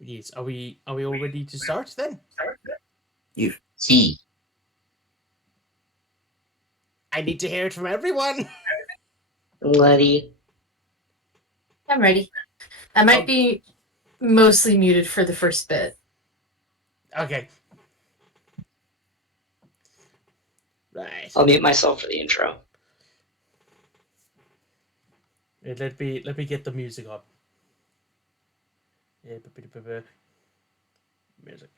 Yes. Are we all ready to start then? You See, I need to hear it from everyone. Letty. I'm ready. I might Oh. be mostly muted for the first bit. Okay. Right. I'll mute myself for the intro. Let me get the music up. Music.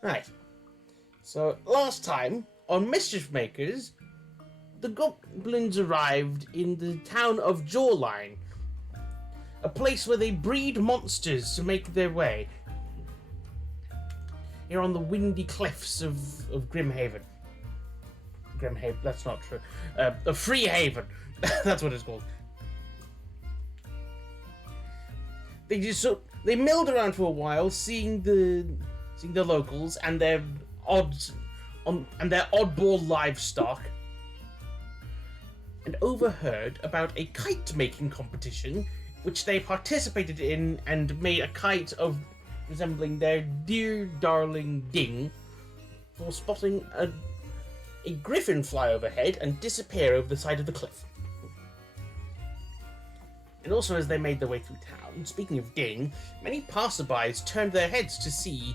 Right. So last time on Mischief Makers, the goblins arrived in the town of Jawline, a place where they breed monsters to make their way. Here on the windy cliffs of Grimhaven. Grimhaven, that's not true. Freehaven, that's what it's called. They milled around for a while, seeing the locals and their oddball livestock, and overheard about a kite making competition, which they participated in and made a kite of resembling their dear darling Ding, for spotting a griffin fly overhead and disappear over the side of the cliff. And also, as they made their way through town, speaking of Ding, many passerbys turned their heads to see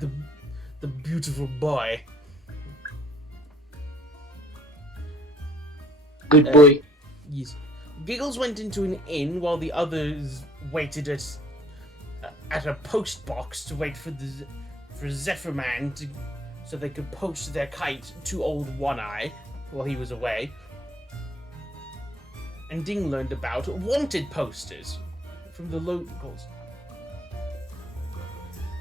the beautiful boy. Good boy. Yes. Giggles went into an inn while the others waited at a post box to wait for Zephyrman so they could post their kite to Old One Eye while he was away. And Ding learned about wanted posters from the locals.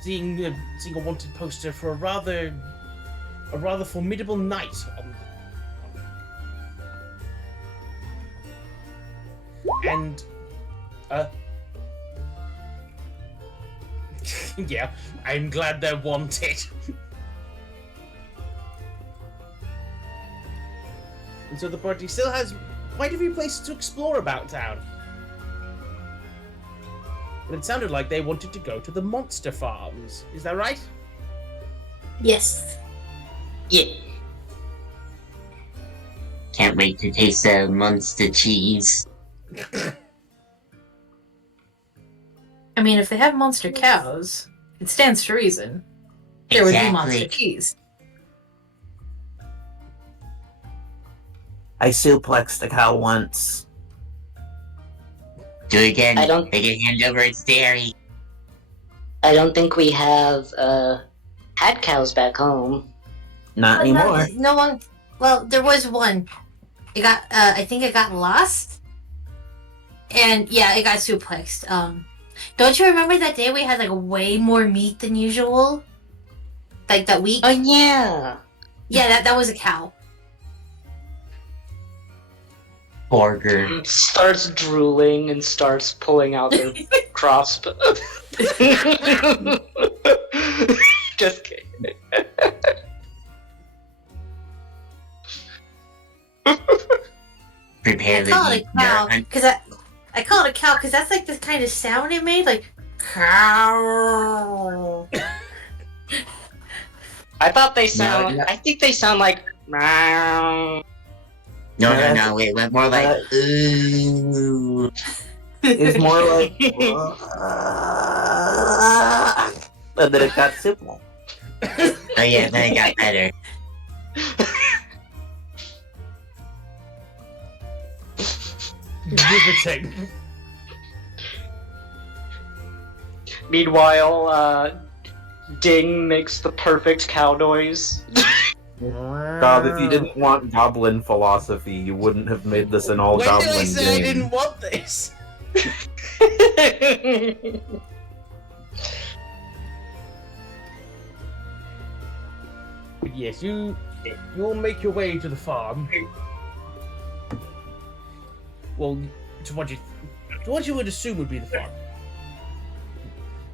Seeing a wanted poster for a rather formidable knight and yeah, I'm glad they're wanted. And so the party still has quite a few places to explore about town. But it sounded like they wanted to go to the monster farms. Is that right? Yes. Yeah. can't wait to taste the monster cheese. I mean, if they have monster cows, it stands to reason. There would be monster Exactly. cheese. I suplexed a cow once. Do it again. I don't- Make it hand over its dairy. I don't think we have had cows back home. Not anymore. No one. Well, there was one. It got. I think it got lost. And yeah, it got suplexed. Don't you remember that day we had like way more meat than usual? Like that week. Oh yeah. Yeah, that was a cow. Burger. Starts drooling and starts pulling out their crossbow. Just kidding. Prepare I call the it a cow because I call it a cow because that's like the kind of sound it made, like cow. I thought they sound. No. I think they sound like. Meow. No. It went more like ooh. It's more like. And then it got simple. Oh yeah, then it got better. Riveting. Meanwhile, Ding makes the perfect cow noise. Bob, if you didn't want goblin philosophy, you wouldn't have made this an all When goblin did I say game. I didn't want this? But yes, you'll make your way to the farm. Well, to what you would assume would be the farm.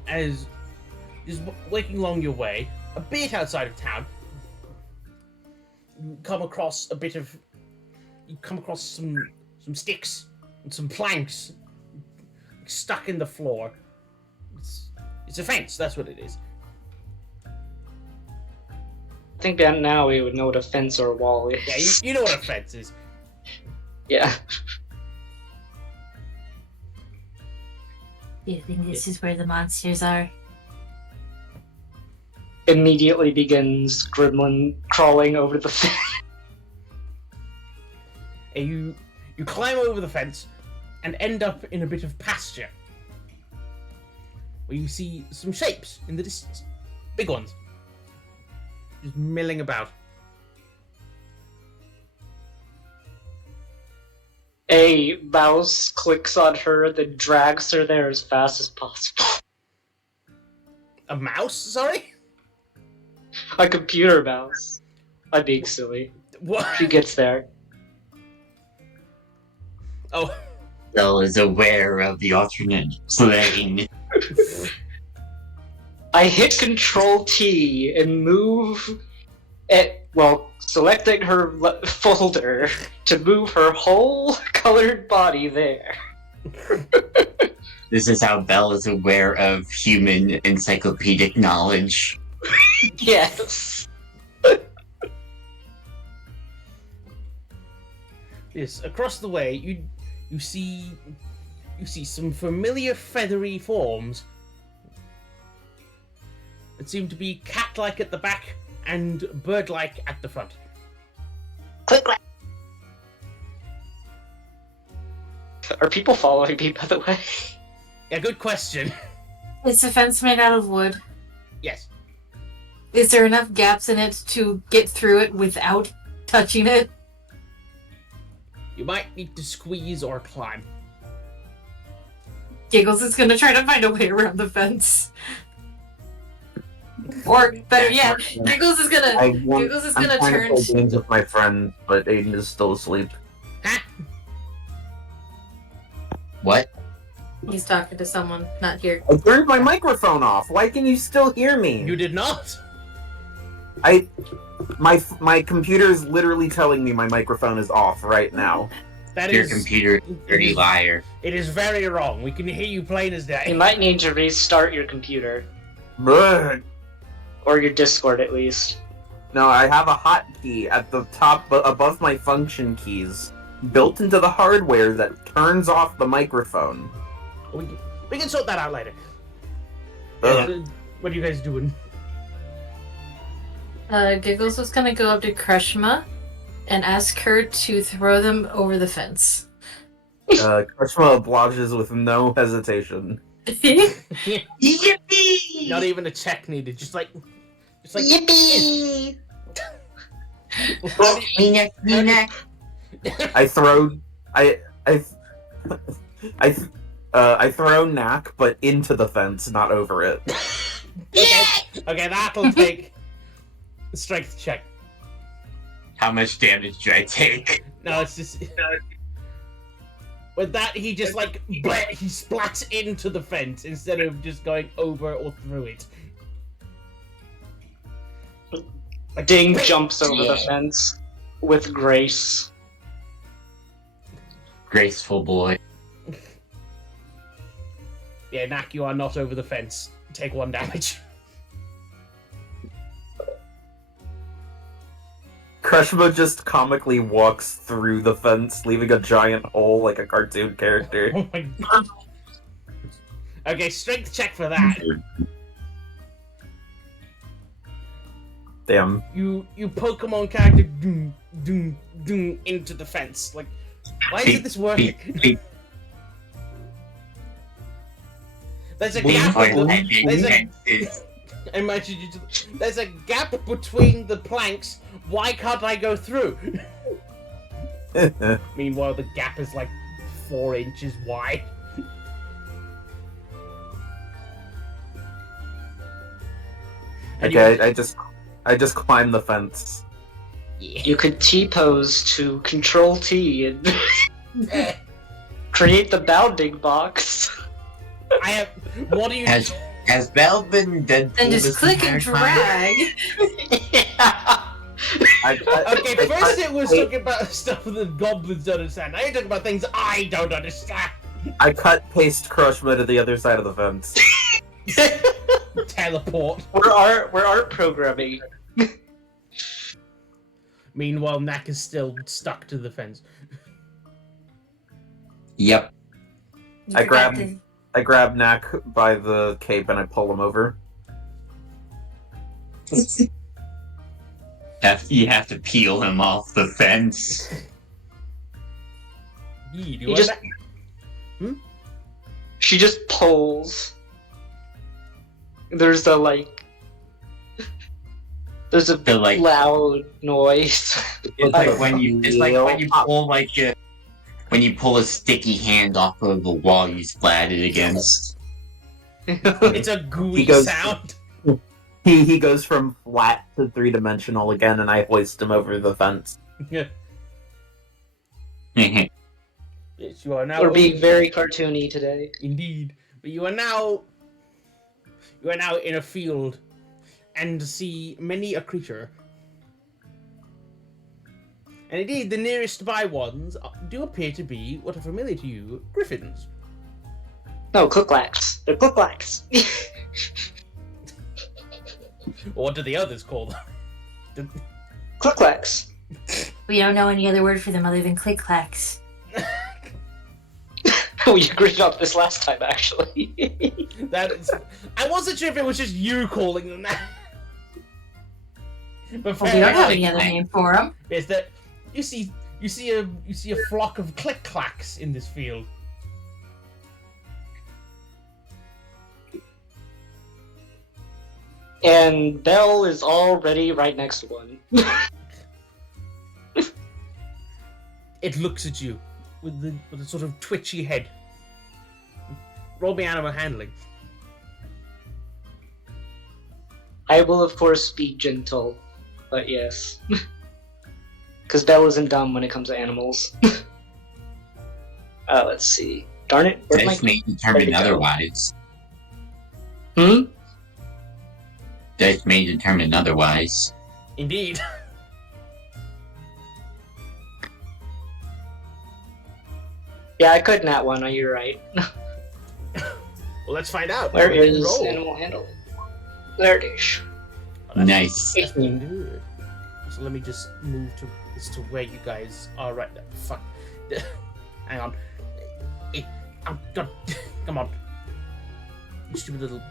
As is waking along your way, a bit outside of town, you come across some sticks and some planks stuck in the floor. It's a fence. That's what it is. I think that now we would know what a fence or a wall is. Yeah, you know what a fence is. Yeah. Do you think this is where the monsters are? Immediately begins gremlin crawling over the fence. And you climb over the fence and end up in a bit of pasture, where you see some shapes in the distance. Big ones. Just milling about. A mouse clicks on her, then drags her there as fast as possible. A mouse? Sorry? A computer mouse. I'm being silly. What? She gets there. Oh. Belle is aware of the alternate plane. I hit Control T and move it, selecting her folder to move her whole colored body there. This is how Belle is aware of human encyclopedic knowledge. Yes. Yes, across the way, you see some familiar feathery forms that seem to be cat-like at the back and bird-like at the front. Click, clack. Are people following me, by the way? Yeah, good question. Is the fence made out of wood? Yes. Is there enough gaps in it to get through it without touching it? You might need to squeeze or climb. Giggles is gonna try to find a way around the fence. Or better yet, Giggles is gonna I'm trying turn. to play games with my friend, but Aiden is still asleep. Ha! What? He's talking to someone, not here. I turned my microphone off. Why can you still hear me? You did not! My computer is literally telling me my microphone is off right now. That Your is... computer is a dirty liar. It is very wrong. We can hear you plain as You day. might need to restart your computer. Brr. Or your Discord, at least. No, I have a hotkey at the top above my function keys, built into the hardware that turns off the microphone. We can sort that out later. Ugh. What are you guys doing? Giggles was gonna go up to Krishma and ask her to throw them over the fence. Krishma obliges with no hesitation. Yippee! Not even a check needed. Just like Yippee! How I throw Knack, but into the fence, not over it. Okay, that'll take a strength check. How much damage do I take? No, it's just with that he just like he splats into the fence instead of just going over or through it. Ding jumps over the fence with grace. Graceful boy. Yeah, Nak, you are not over the fence. Take 1 damage. Krishma just comically walks through the fence, leaving a giant hole like a cartoon character. Oh my god. Okay, strength check for that. Damn. You Pokemon character doom doom doom into the fence. Like, why isn't this working? There's a gap. There's a gap between the planks. Why can't I go through? Meanwhile, the gap is like 4 inches wide. And Okay, I just climbed the fence. You could T-pose to Control T and create the bounding box. I have. What do you? Has Belle been dead? Then just click and drag. Okay, first it was talking about stuff that goblins don't understand. Now you're talking about things I don't understand. I cut, paste, Crushma to the other side of the fence. Teleport. We're art programming. Meanwhile, Knack is still stuck to the fence. Yep. You I forgot grab- I grab Knack by the cape and I pull him over. You have to peel him off the fence. Yee, do You I just- ma- She just pulls. There's a There's a So, like- loud noise. It's like when you pull when you pull a sticky hand off of the wall you splat it against. It's a gooey He goes- sound. He goes from flat to 3-dimensional again, and I hoist him over the fence. Yes, you are now. We're being very cartoony today. Indeed, but you are now in a field, and see many a creature. And indeed, the nearest by ones do appear to be what are familiar to you, griffins. No, Click-Clacks. They're Click-Clacks. Or what do the others call them? Click-Clacks. We don't know any other word for them other than click-clacks. We agreed on this last time, actually. That is, I wasn't sure if it was just you calling them that. But Well, we don't have fair any other name for them. is that you see a flock of click clacks in this field. And Belle is already right next to one. It looks at you with a sort of twitchy head. Roll me animal handling. I will, of course, be gentle, but yes. Because Belle isn't dumb when it comes to animals. Let's see. Darn it. Where'd Dice my... may determine Where'd it go? otherwise. Hmm? Dice may determine otherwise. Indeed. Yeah, I could nat one. You're right. Well, let's find out. Where Go ahead and is roll. animal handling? There it is. Nice. 18. Good. So let me just move to where you guys are right now. Fuck. Hang on. Come on. You stupid little.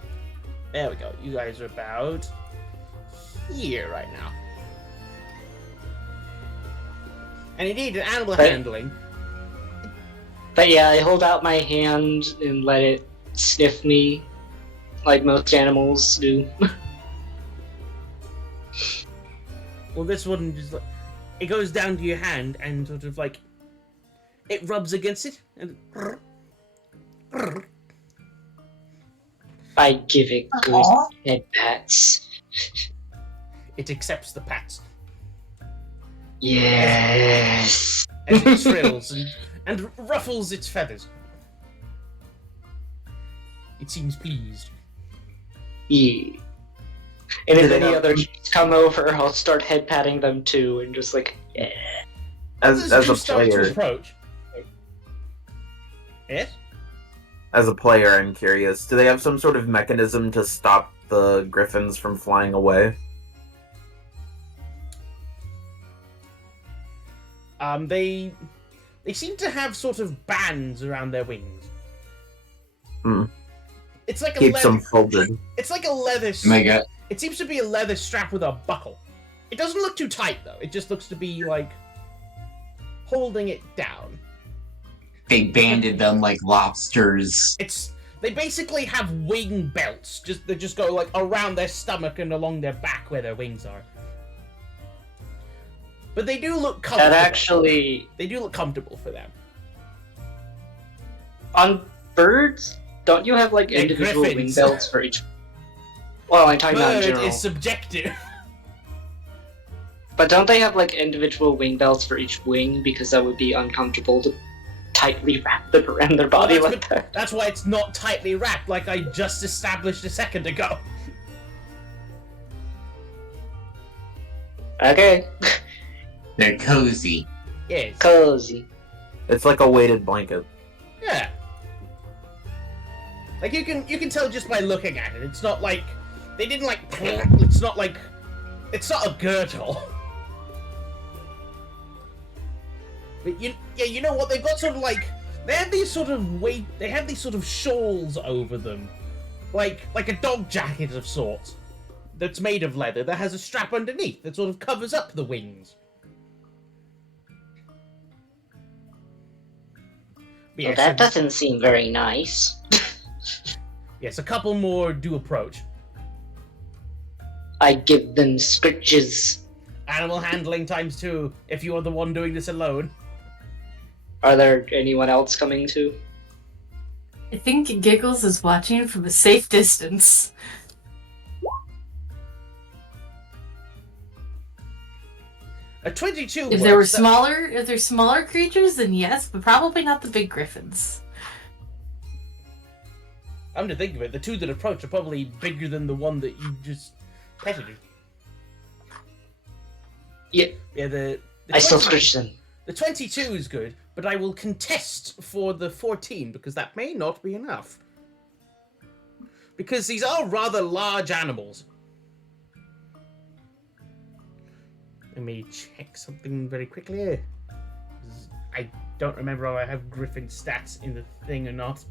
There we go. You guys are about here right now. And indeed, in animal Right. handling, But yeah, I hold out my hand and let it sniff me, like most animals do. well, this one just like it goes down to your hand and sort of like it rubs against it and. I give it good head pats. It accepts the pats Yes. as it trills and ruffles its feathers. It seems pleased. Yeah. And if Do they any have- other kids come over, I'll start head patting them too, and just like, yeah. As you a start to player, approach. Yes? I'm curious. Do they have some sort of mechanism to stop the griffins from flying away? They seem to have sort of bands around their wings. Hmm. It's like a Keeps leather. them folded. It's like a leather. Oh my god. It seems to be a leather strap with a buckle. It doesn't look too tight though. It just looks to be like holding it down. They banded them like lobsters. They basically have wing belts. They just go like around their stomach and along their back where their wings are. But they do look comfortable. They do look comfortable for them. On birds, don't you have like Yeah, individual wing griffins. belts for each? Well, I'm talking about in Bird general. is subjective. But don't they have like individual wing belts for each wing because that would be uncomfortable to tightly wrap them around their body Well, like that? That's why it's not tightly wrapped, like I just established a second ago. Okay, They're cozy. Yes. cozy. It's like a weighted blanket. Yeah. Like you can tell just by looking at it. It's not like they didn't like. It's not a girdle. But you know what? They've got sort of like they have these sort of shawls over them, like a dog jacket of sorts, that's made of leather that has a strap underneath that sort of covers up the wings. Well, that doesn't seem very nice. Yes, a couple more do approach. I give them scritches. Animal handling ×2 if you are the one doing this alone. Are there anyone else coming too? I think Giggles is watching from a safe distance. A 22 If there were smaller creatures, then yes, but probably not the big griffins. I'm to think of it, the two that approach are probably bigger than the one that you just petted. Yeah. Yeah, the I still scritch them. The 22 is good, but I will contest for the 14 because that may not be enough. Because these are rather large animals. Let me check something very quickly. I don't remember if I have Griffin stats in the thing or not.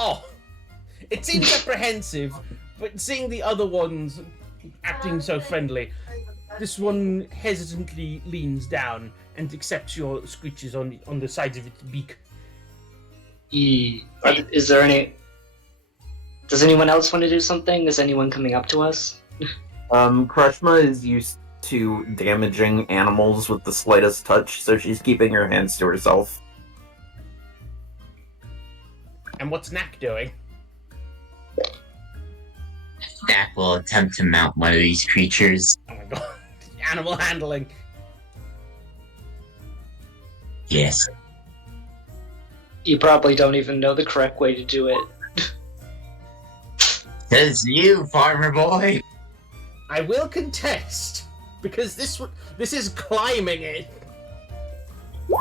Oh, it seems apprehensive, but seeing the other ones acting so friendly, this one hesitantly leans down and accepts your screeches on the sides of its beak. Is there any... Does anyone else want to do something? Is anyone coming up to us? Krishma is used to damaging animals with the slightest touch, so she's keeping her hands to herself. And what's Knack doing? Knack will attempt to mount one of these creatures. Oh my god. Animal handling. Yes. You probably don't even know the correct way to do it. Says you, farmer boy. I will contest, because this is climbing it.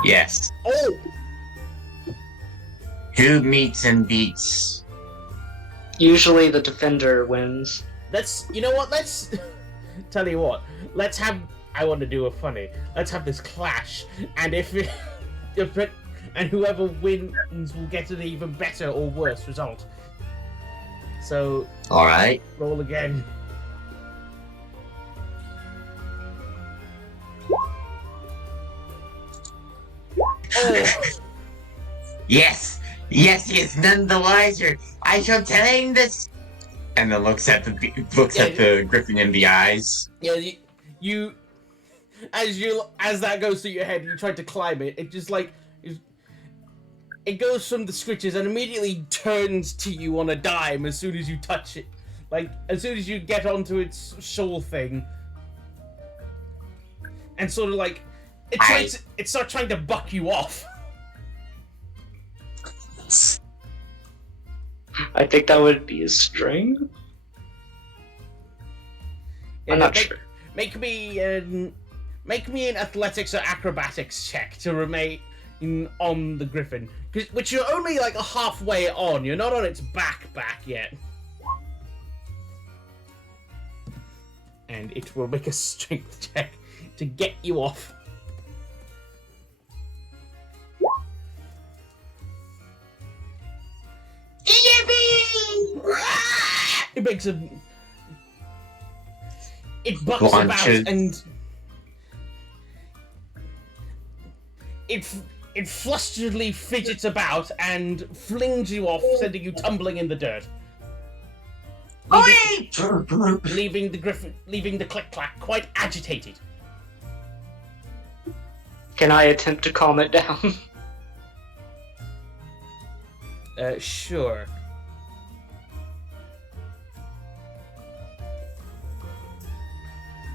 Yes. Oh! Who meets and beats? Usually the defender wins. You know what, let's... Tell you what, let's have... I want to do a funny. Let's have this clash, and and whoever wins will get an even better or worse result. So... Alright. Roll again. Oh! Yes! Yes, he is none the wiser. I shall tell him this. And then looks at the griffin in the eyes. Yeah, you as that goes through your head, you try to climb it. It just like it goes from the scritches and immediately turns to you on a dime as soon as you touch it. Like as soon as you get onto its shawl thing, and sort of like it starts trying to buck you off. I think that would be a string. I'm not sure. Make me an athletics or acrobatics check to remain on the griffin, which you're only like a halfway on. You're not on its back yet. And it will make a strength check to get you off. It makes a... It bucks about and... It flusteredly fidgets about and flings you off, sending you tumbling in the dirt. Leaving the click-clack quite agitated. Can I attempt to calm it down? Sure.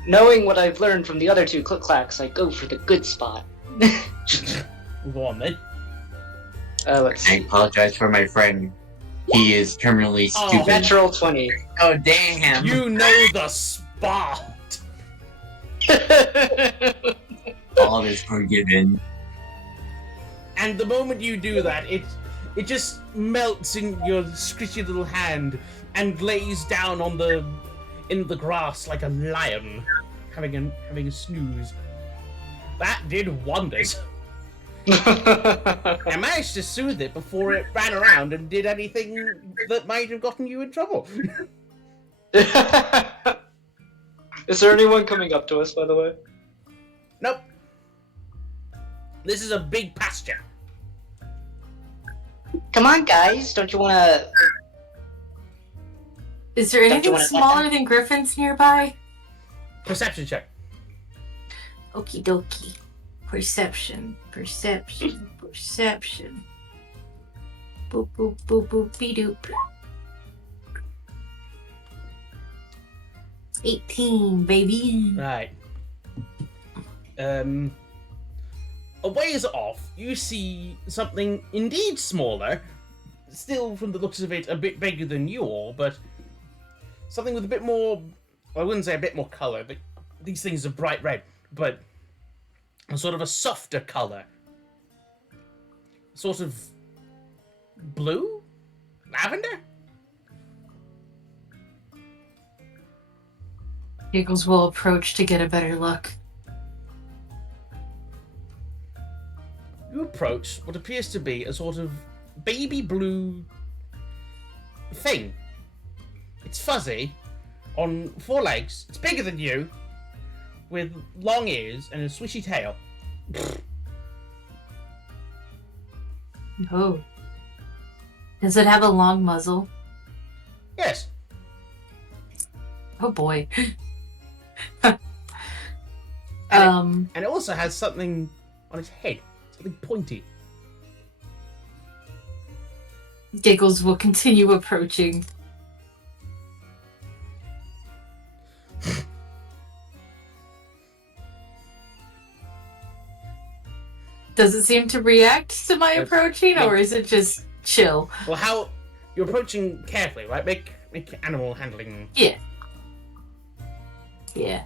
Knowing what I've learned from the other two click-clacks, I go for the good spot. Go on then. Let's I see. apologize for my friend. He is terminally Oh, stupid. Natural 20. Oh, damn! You know the spot. All is forgiven. And the moment you do that, it just melts in your squishy little hand and lays down in the grass like a lion, having a snooze. That did wonders. I managed to soothe it before it ran around and did anything that might have gotten you in trouble. Is there anyone coming up to us, by the way? Nope. This is a big pasture. Come on, guys. Don't you want to... Is there Don't you anything wanna- smaller than griffins nearby? Perception check. Okie dokie. Perception. Boop boop boop boop be doop. 18, baby. Right. A ways off, you see something indeed smaller. Still, from the looks of it, a bit bigger than you all, but something with a bit more... I wouldn't say a bit more color, but these things are bright red, but a sort of a softer color. Sort of blue? Lavender? Giggles will approach to get a better look. You approach what appears to be a sort of baby blue thing. It's fuzzy, on 4 legs, it's bigger than you, with long ears and a swishy tail. Oh. Does it have a long muzzle? Yes. Oh boy. And it also has something on its head, something pointy. Giggles will continue approaching. Does it seem to react to my approaching, or is it just chill? Well, how you're approaching carefully, right? Make animal handling. Yeah. Yeah.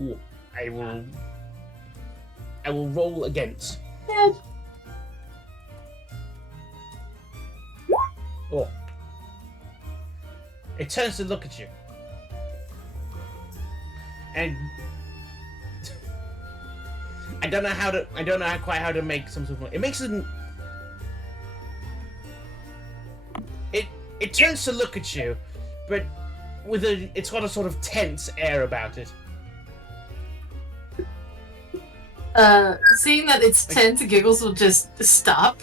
Ooh, I will roll against. Yeah. Oh. It turns to look at you. And I don't know quite how to make some sort of... It makes an... It turns to look at you, but with it's got a sort of tense air about it. Seeing that it's tense, Giggles will just stop.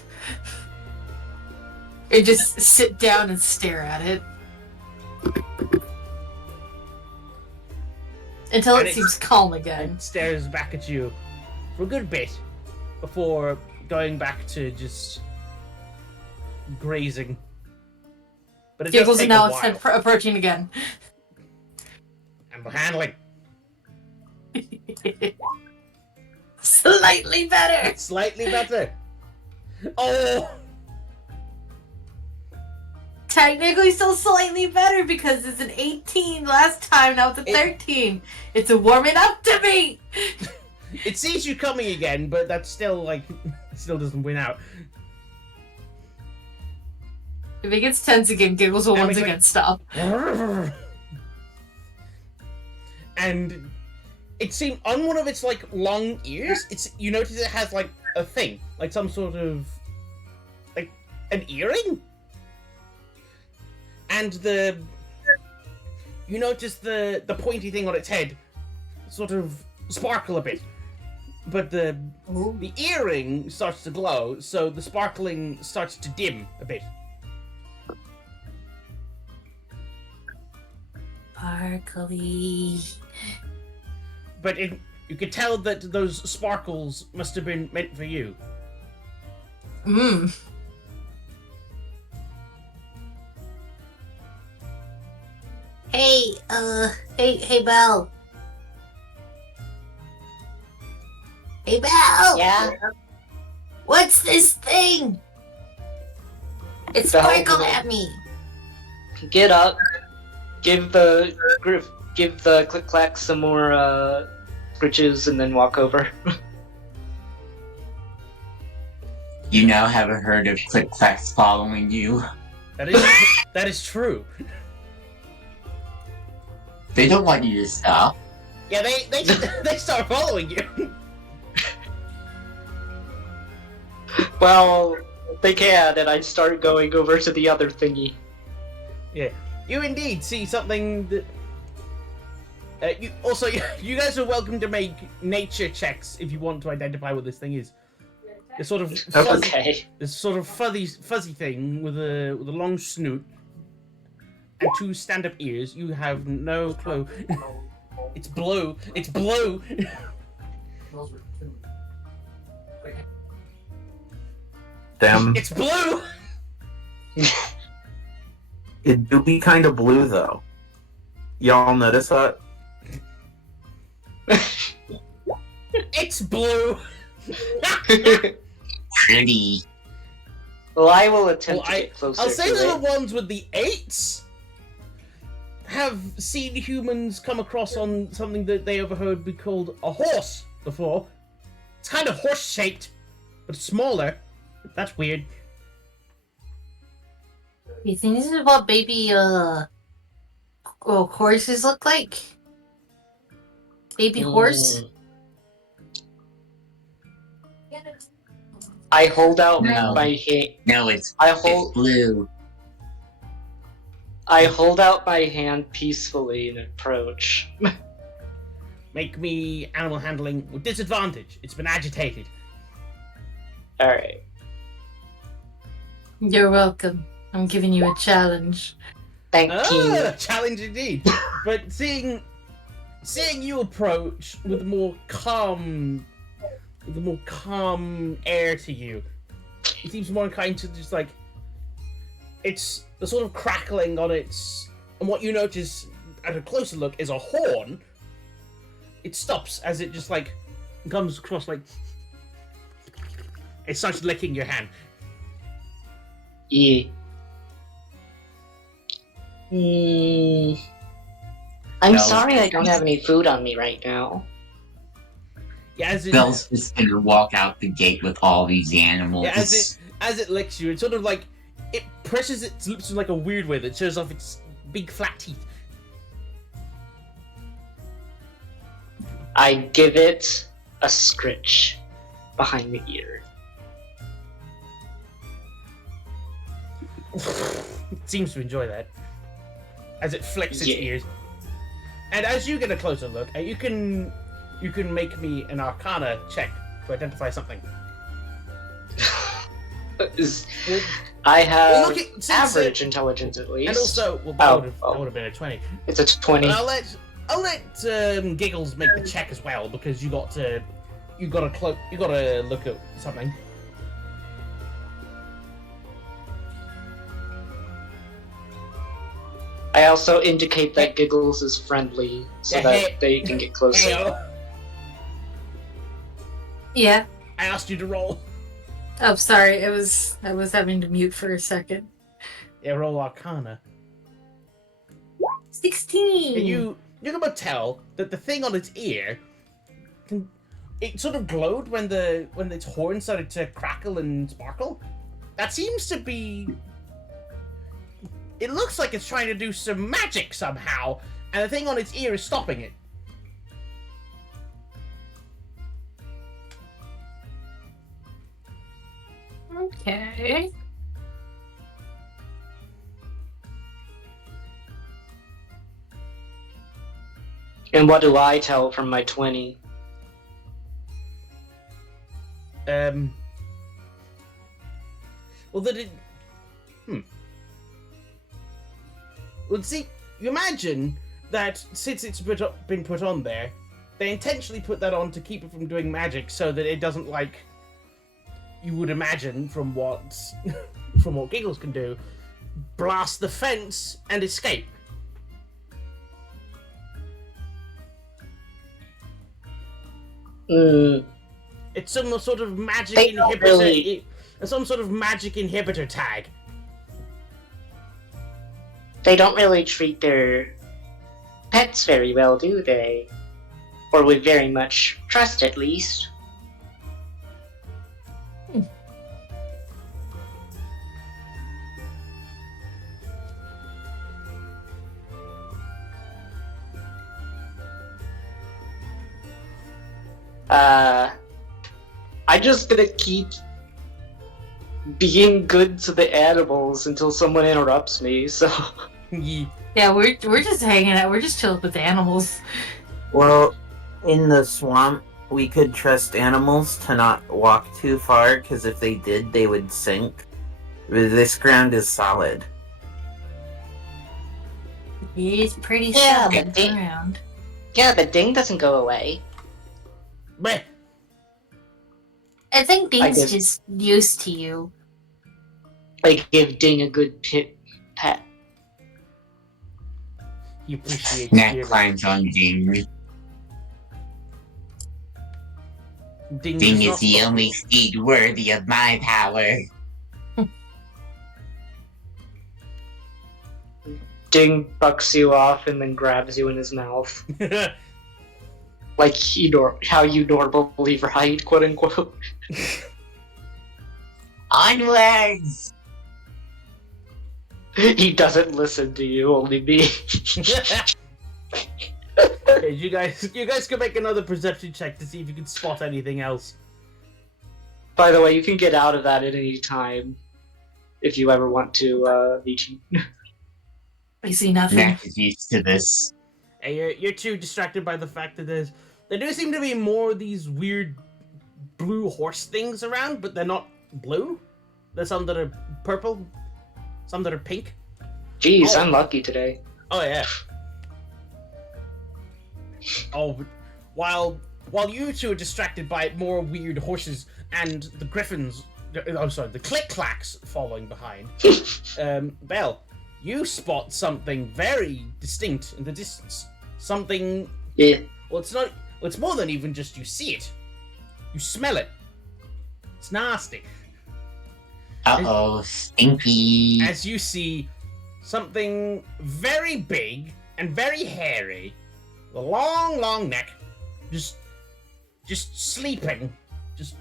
And just sit down and stare at it. Until And it it- seems calm again. And stares back at you for a good bit before going back to just grazing. But it does Giggles take and now a it's while. approaching again. And handling. Slightly better. Slightly better. Oh! Technically still slightly better because it's an 18 last time, now it's a 13. It's a warming up to me! It sees you coming again, but that's still, like, still doesn't win out. If it gets tense again, Giggles will And once it's like- again stop. And it seems on one of its like long ears, you notice it has like a thing, like some sort of like an earring. And you notice the pointy thing on its head sort of sparkle a bit. But the earring starts to glow, so the sparkling starts to dim a bit. Sparkly. But you could tell that those sparkles must have been meant for you. Mmm. Hey, hey, Belle. Hey, Belle! Yeah? What's this thing? It's Belle sparkled will at me. Get up, give the click clack some more scritches, and then walk over. You now haven't heard of Click Clacks following you. That is true. They don't want you to stop. Yeah, they start following you. Well, they can, and I start going over to the other thingy. Yeah, you indeed see something that. You guys are welcome to make nature checks if you want to identify what this thing is. This sort of Okay. this sort of fuzzy thing with a long snoot and two stand-up ears. You have no clue. It's blue. It's blue. Damn. It's blue. It do be kind of blue, though. Y'all notice that? It's blue. Pretty. Well, I will attempt Well, to get closer I'll say to that it. the ones with the 8s have seen humans come across on something that they overheard be called a horse before. It's kind of horse-shaped, but smaller. That's weird. You think this is what baby horses look like? Baby horse? I hold out No. my hand. No, it's I blue. hold out my hand peacefully and approach. Make me animal handling with disadvantage. It's been agitated. All right. You're welcome. I'm giving you a challenge. Thank you. Challenge indeed. But seeing you approach with a more calm air to you, it seems more inclined to just like it's the sort of crackling on its, and what you notice at a closer look is a horn. It stops as it just like comes across, like it starts licking your hand. Yeah. I'm No. sorry I don't have any food on me right now. Yeah, as it, Belle's just gonna walk out the gate with all these animals. yeah, as it licks you, it sort of like it presses its lips in like a weird way that shows off its big flat teeth. I give it a scritch behind the ear. It seems to enjoy that as it flicks its Yeah. ears. And as you get a closer look, you can make me an Arcana check to identify something. I have Look at- since average intelligence at least. And also, well, that Oh, would have been a 20. it's a 20. But I'll let Giggles make the check as well, because you gotta look at something. I also indicate that Giggles is friendly so Yeah, that hey- they can get closer. Heyo, Yeah. I asked you to roll. Oh, sorry. I was having to mute for a second. Yeah, roll Arcana. 16. And you can about tell that the thing on its ear, it sort of glowed when its horn started to crackle and sparkle. That seems to be. It looks like it's trying to do some magic somehow, and the thing on its ear is stopping it. Okay. And what do I tell from my 20? Well, that it. Well, see, you imagine that since it's been put on there, they intentionally put that on to keep it from doing magic, so that it doesn't, like you would imagine from what Giggles can do, blast the fence and escape. It's some sort of magic They don't inhibitor. really- Some sort of magic inhibitor tag. They don't really treat their pets very well, do they? Or with very much trust, at least. I'm just gonna keep being good to the animals until someone interrupts me, so... Yeah, we're just hanging out. We're just chilling with the animals. Well, in the swamp, we could trust animals to not walk too far, because if they did, they would sink. This ground is solid. It's pretty Yeah, solid but they- ground. Yeah, the ding doesn't go away. Meh. I think I Dean's guess- just used to you. Like, give Ding a good pat. He appreciates Nat dearly. climbs on Ding. Ding Ding does is not the stop. only steed worthy of my power. Ding bucks you off and then grabs you in his mouth. Like how you normally ride, quote unquote. Onwards! He doesn't listen to you, only me. Okay, you guys can make another perception check to see if you can spot anything else. By the way, you can get out of that at any time if you ever want to, Vici. I see nothing. Nat is used to this. Hey, you're too distracted by the fact that there do seem to be more of these weird blue horse things around, but they're not blue. There's some that are purple, some that are pink. Jeez, Oh. I'm lucky today. Oh yeah. Oh, but while you two are distracted by more weird horses and the griffins, I'm sorry, the click clacks following behind. Belle, you spot something very distinct in the distance. Something. Yeah. Well, it's not. Well, it's more than even just you see it. You smell it. It's nasty. Uh-oh, stinky. As you see something very big and very hairy, with a long, long neck, just sleeping, just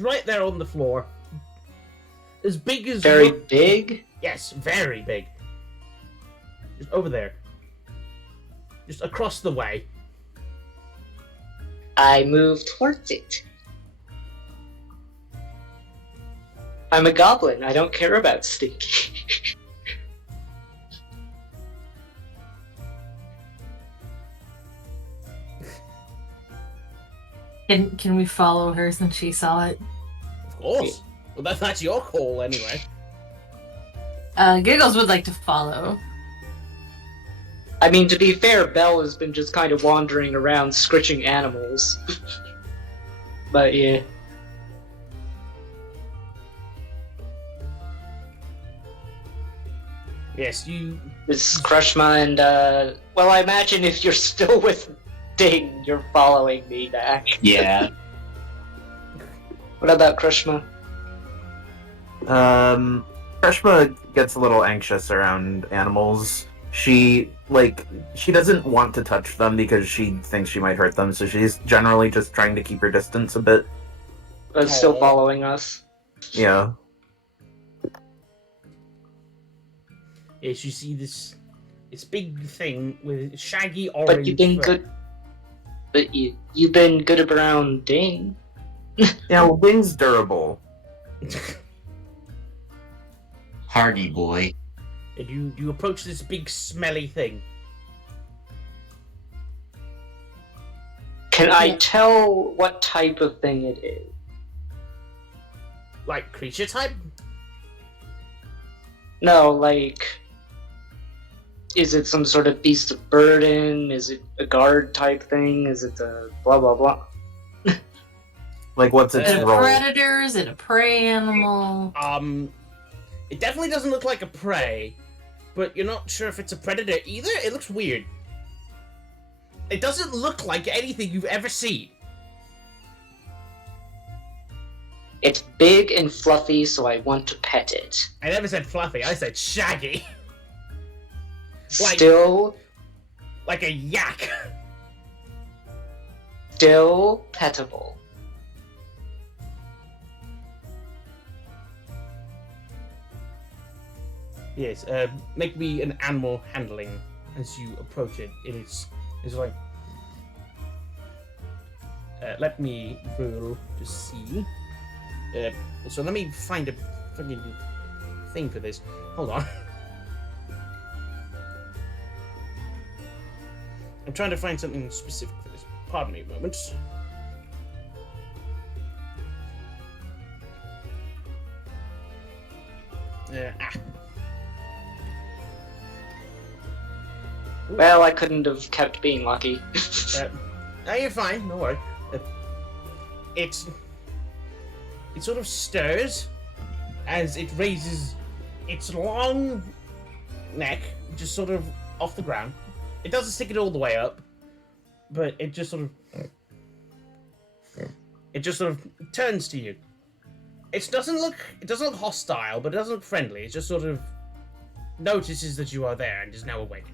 right there on the floor, as big as Very big? yes, very big, just over there, just across the way. I move towards it. I'm a goblin. I don't care about stinky. Can we follow her since she saw it? Of course. Well, that's your call anyway. Giggles would like to follow. I mean, to be fair, Belle has been just kind of wandering around scritching animals. But yeah. Yes, you. This is Krushma and, well, I imagine if you're still with Ding, you're following me back. Yeah. What about Krushma? Krishma gets a little anxious around animals. She doesn't want to touch them because she thinks she might hurt them, so she's generally just trying to keep her distance a bit. But still Aw. following us. Yeah. Yes, you see this big thing with shaggy orange. But you've been fur. good. But you've been good around Ding. Yeah, well, Wing's durable. Hardy boy. And you approach this big smelly thing. Can I tell what type of thing it is? Like creature type? No, like... Is it some sort of beast of burden? Is it a guard type thing? Is it a blah blah blah? Like, what's Is its it a role? predator? Is it a prey animal? It definitely doesn't look like a prey, but you're not sure if it's a predator either. It looks weird. It doesn't look like anything you've ever seen. It's big and fluffy, so I want to pet it. I never said fluffy, I said shaggy. Like- Still Like a yak. pettable. Yes, make me an animal handling as you approach it. It's like... let me roll to see. So let me find a fucking thing for this. Hold on. I'm trying to find something specific for this. Pardon me a moment. Well, I couldn't have kept being lucky. No, you're fine. No worry. It sort of stirs as it raises its long neck, just sort of off the ground. It doesn't stick it all the way up, but it just sort of turns to you. It doesn't look hostile, but it doesn't look friendly. It just sort of notices that you are there and is now awake.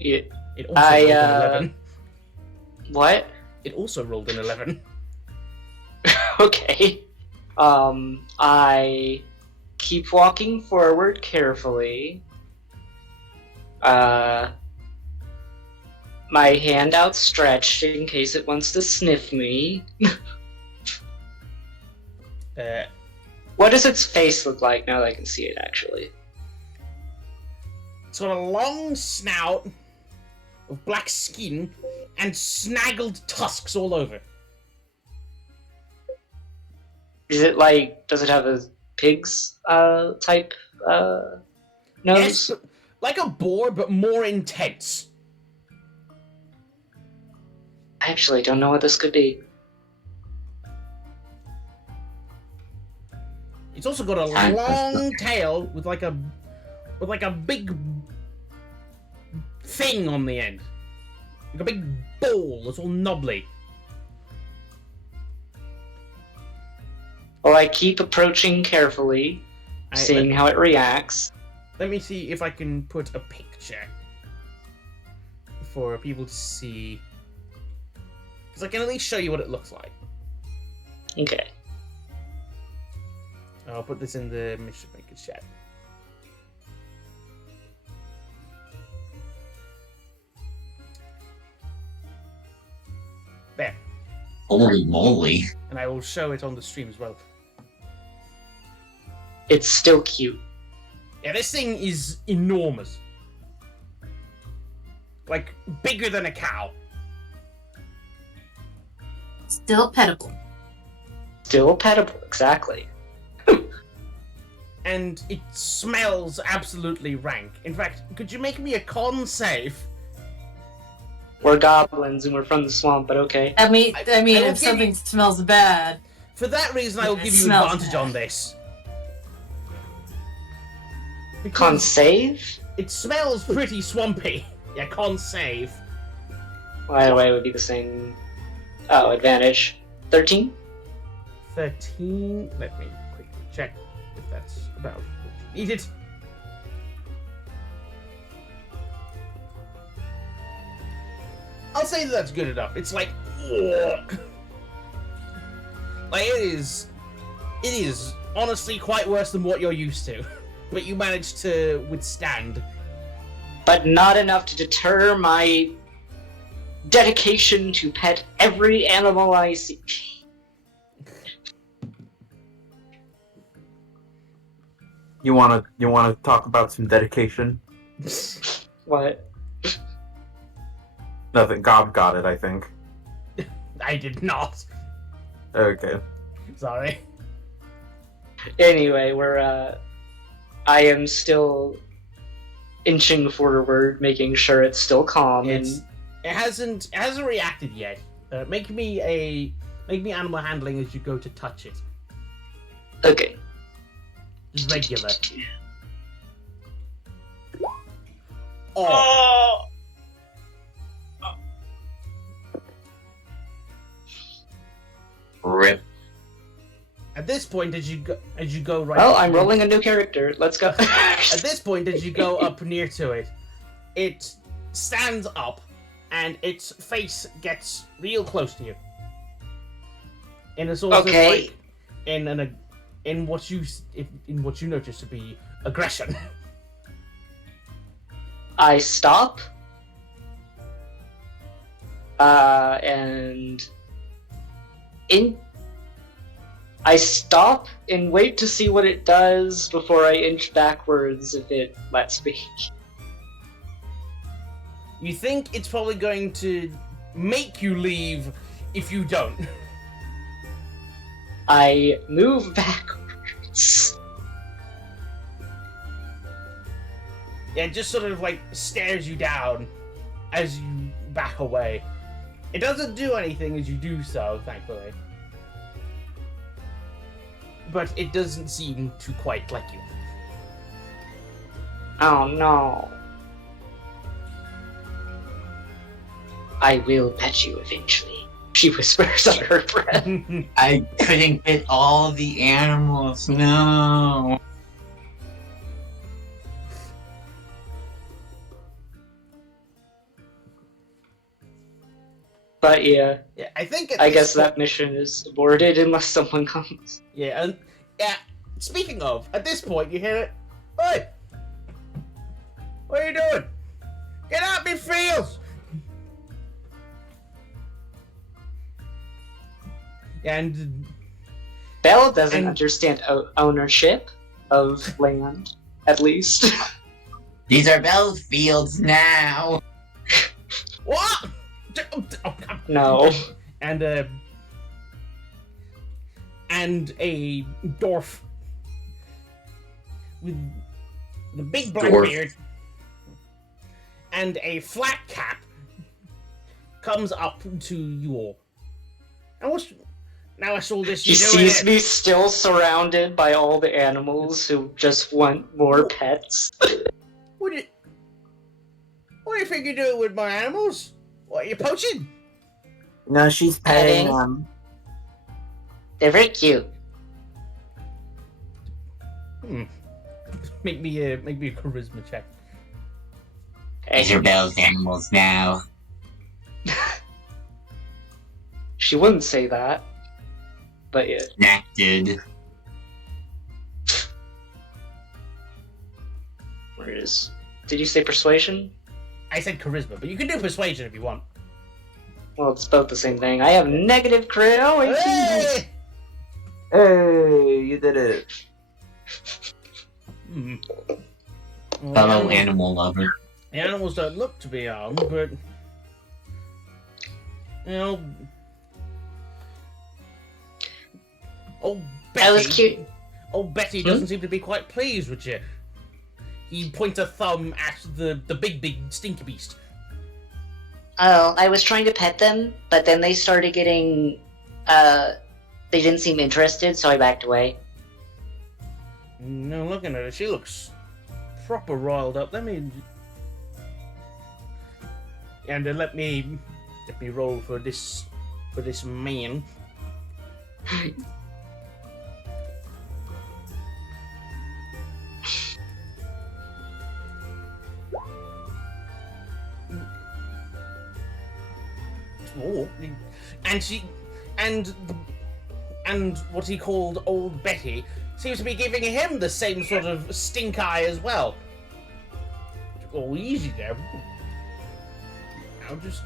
It also rolled an 11. What? It also rolled an 11. Okay. I keep walking forward carefully. My hand outstretched in case it wants to sniff me. What does its face look like now that I can see it, actually? It's got a long snout of black skin and snaggled tusks all over. Is it like, does it have a pig's type nose? Yes, like a boar, but more intense. I actually don't know what this could be. It's also got a long tail with like a big thing on the end. Like a big ball that's all knobbly. Well, I keep approaching carefully, seeing how it reacts. Let me see if I can put a picture for people to see. Because I can at least show you what it looks like. Okay. I'll put this in the Mischif chat. There. Holy moly. And I will show it on the stream as well. It's still cute. Yeah, this thing is enormous. Like, bigger than a cow. Still pettable. Still pettable, exactly. And it smells absolutely rank. In fact, could you make me a con save? We're goblins and we're from the swamp, but okay. I mean, I will if give something you- smells bad, For that reason, I will It give you smells advantage bad. on this. Con Because save? it smells pretty swampy. Yeah, con save. Either way, it would be the same. Oh, advantage. 13? 13. Let me quickly check if that's about what you needed. I'll say that that's good enough. It's like, like it is honestly quite worse than what you're used to, but you managed to withstand. But not enough to deter my dedication to pet every animal I see. You wanna talk about some dedication? What? Nothing. Gob got it, I think. I did not. Okay. Sorry. Anyway, I am still inching forward, making sure it's still calm. It hasn't reacted yet. Make me animal handling as you go to touch it. Okay. Just regular. Oh. Rip. At this point, as you go right. Well, I'm rolling a new character. Let's go. At this point, as you go up near to it, it stands up, and its face gets real close to you. In a sort of like, in what you notice to be aggression. I stop. And I stop and wait to see what it does before I inch backwards if it lets me. You think it's probably going to make you leave if you don't. I move backwards. Yeah, it just sort of like stares you down as you back away. It doesn't do anything as you do so, thankfully. But it doesn't seem to quite like you. Oh no. I will pet you eventually, she whispers under her breath. I couldn't get all the animals. No. But yeah, Yeah, I think. I guess that mission is aborted unless someone comes. Yeah, and yeah. Speaking of, at this point you hear it. Hey, what are you doing? Get out me fields! And Belle doesn't understand ownership of land, at least. These are Belle's fields now. what? No. And a dwarf with the big black Dwarf. beard and a flat cap comes up to you all. Now I saw this. He sees me still surrounded by all the animals who just want more pets. What do you think you're doing with my animals? What, are you poaching? No, she's petting Petting. them. They're very cute. Make me a charisma check. These are Belle's animals now. She wouldn't say that. But yeah. Enacted. Where is... Did you say persuasion? I said charisma, but you can do persuasion if you want. Well, it's both the same thing. I have negative crit. Oh, 18. Hey! Hey, you did it. Well, Fellow animal lover. the animals don't look to be armed, but you know. Oh, Betty. That was cute. Oh, Betty doesn't seem to be quite pleased with you. He points a thumb at the big stinky beast. Oh, I was trying to pet them, but then they started getting, they didn't seem interested, so I backed away. No, looking at her, she looks proper riled up. Let me roll for this man. Oh, and what he called Old Betty seems to be giving him the same sort of stink eye as well. Oh, easy there. I'll just.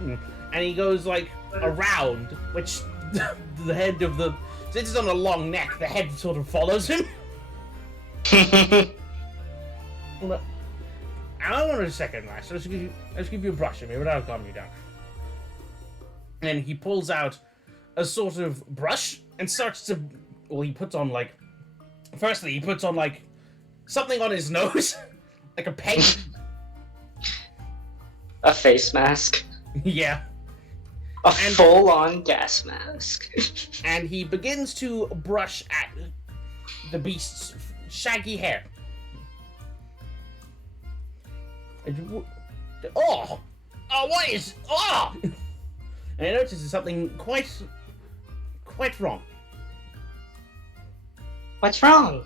And he goes like around, which the head of the. Since it's on a long neck, the head sort of follows him. Well, I want a second, Max. So let's give you a brush at me, but I'll calm you down. And he pulls out a sort of brush and starts to. Well, he puts on like. Firstly, he puts on like something on his nose, like a peg. A face mask. Yeah. A full-on gas mask. And he begins to brush at the beast's shaggy hair. Oh, what is? Oh! And he notices something quite quite wrong. What's wrong?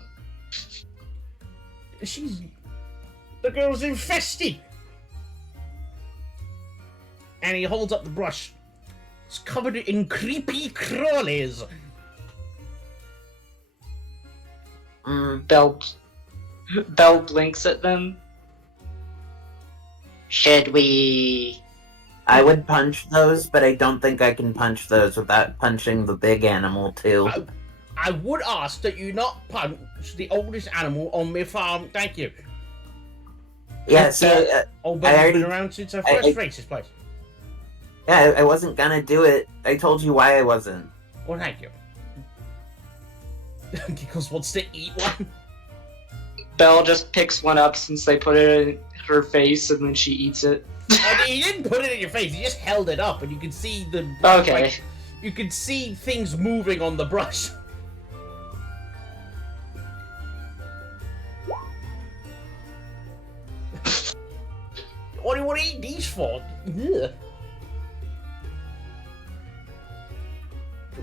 The girl's infested! And he holds up the brush. It's covered in creepy crawlies. Bell blinks at them. Should we? I would punch those, but I don't think I can punch those without punching the big animal too. I would ask that you not punch the oldest animal on my farm. Thank you. Yeah, so Old I Ben's already- been around since our first racist place. yeah, I wasn't gonna do it. I told you why I wasn't. Well, thank you. Giggles wants to eat one. Belle just picks one up since they put it in her face and then she eats it. I mean, he didn't put it in your face. He just held it up, and you could see the. Okay. like, you could see things moving on the brush. What do you want to eat these for? Ugh.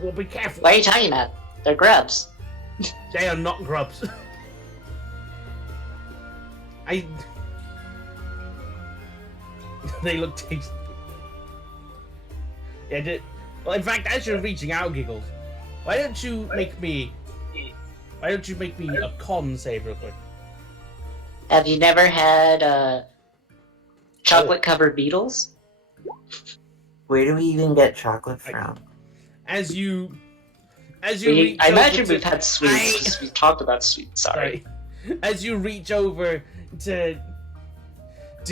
Well, be careful. What are you talking about? They're grubs. They are not grubs. They look tasty. Yeah, well, in fact, as you're reaching out, Giggles, why don't you make me a con save real quick? Have you never had chocolate-covered beetles? Where do we even get chocolate from? As you reach I over imagine to- we've had sweets because we talked about sweets. Sorry. Sorry. As you reach over to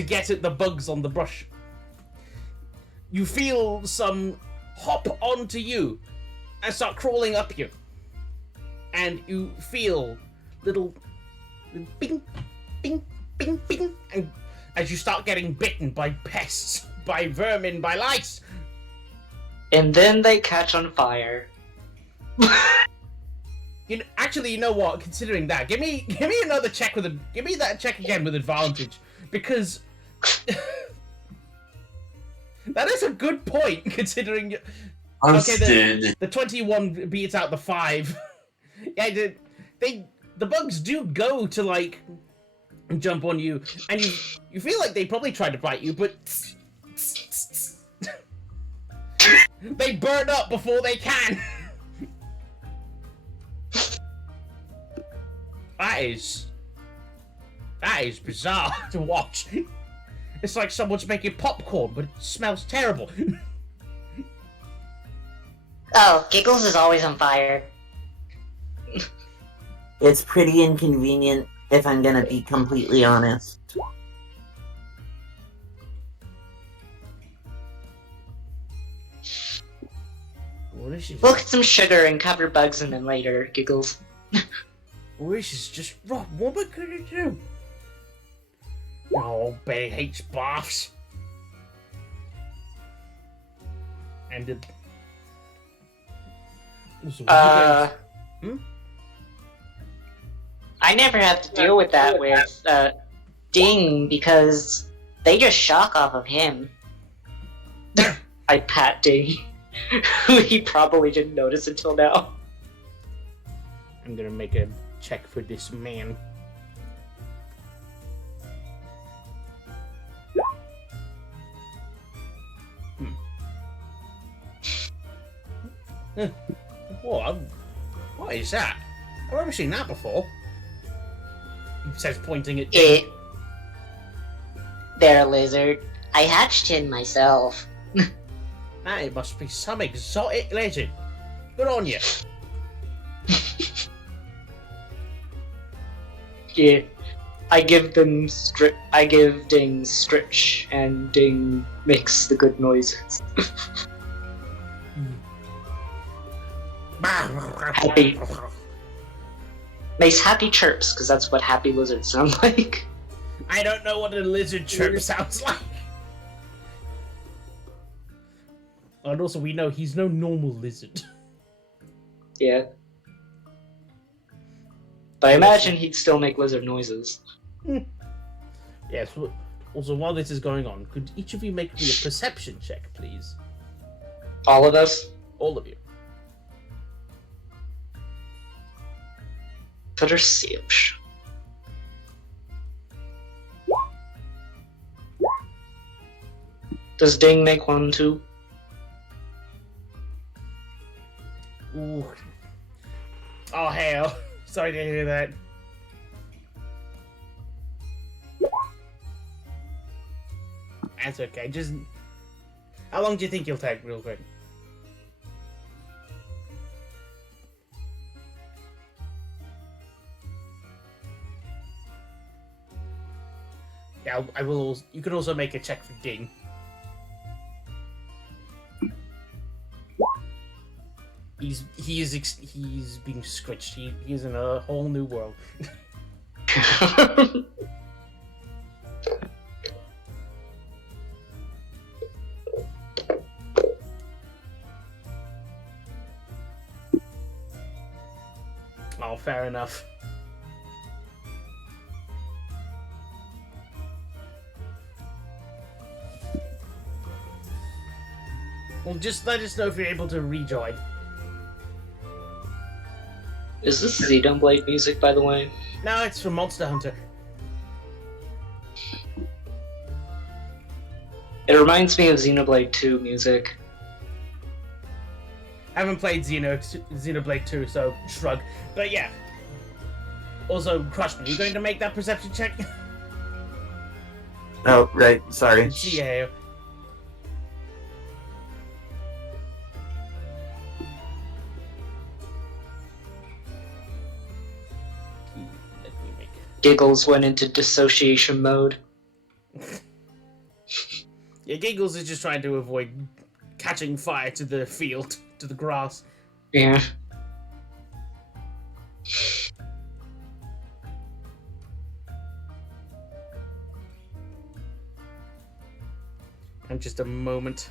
get at the bugs on the brush, you feel some hop onto you and start crawling up you. And you feel little bing, bing, bing, bing, and as you start getting bitten by pests, by vermin, by lice. And then they catch on fire. Actually, you know what? Considering that, give me another check give me that check again with advantage, because that is a good point. Considering, Busted. the 21 beats out the 5. Yeah, the bugs do go to like jump on you, and you feel like they probably tried to bite you, but they burn up before they can. That is bizarre to watch. It's like someone's making popcorn, but it smells terrible. Oh, Giggles is always on fire. It's pretty inconvenient, if I'm gonna be completely honest. Well, this is We'll get some sugar and cover bugs in them later, Giggles. just rough. What am I gonna do? Oh, Betty hates baths. And also, I never have to deal with that with Ding because they just shock off of him. I pat Ding, who he probably didn't notice until now. I'm gonna make a check for this man. What is that? I've never seen that before. He says, pointing at Ding. They're a lizard. I hatched him myself. That must be some exotic lizard. Good on you. Yeah, I give Ding stretch, and Ding makes the good noises. Happy. Makes happy chirps, because that's what happy lizards sound like. I don't know what a lizard chirp sounds like. And also, we know he's no normal lizard. Yeah. But I imagine he'd still make lizard noises. Yes. Also, while this is going on, could each of you make me a perception check, please? All of us? All of you. Perception. Does Ding make one too? Ooh. Oh hell! Sorry to hear that. That's okay. Just how long do you think you'll take, real quick? Yeah, I will. You can also make a check for Ding. He's being scritched. He's in a whole new world. Oh, fair enough. Well, just let us know if you're able to rejoin. Is this Xenoblade music, by the way? No, it's from Monster Hunter. It reminds me of Xenoblade 2 music. Haven't played Xenoblade 2, so shrug. But yeah. Also, Crushman, you going to make that perception check? Oh, right. Sorry. Yeah. Giggles went into dissociation mode. Yeah, Giggles is just trying to avoid catching fire to the field, to the grass. Yeah. And just a moment.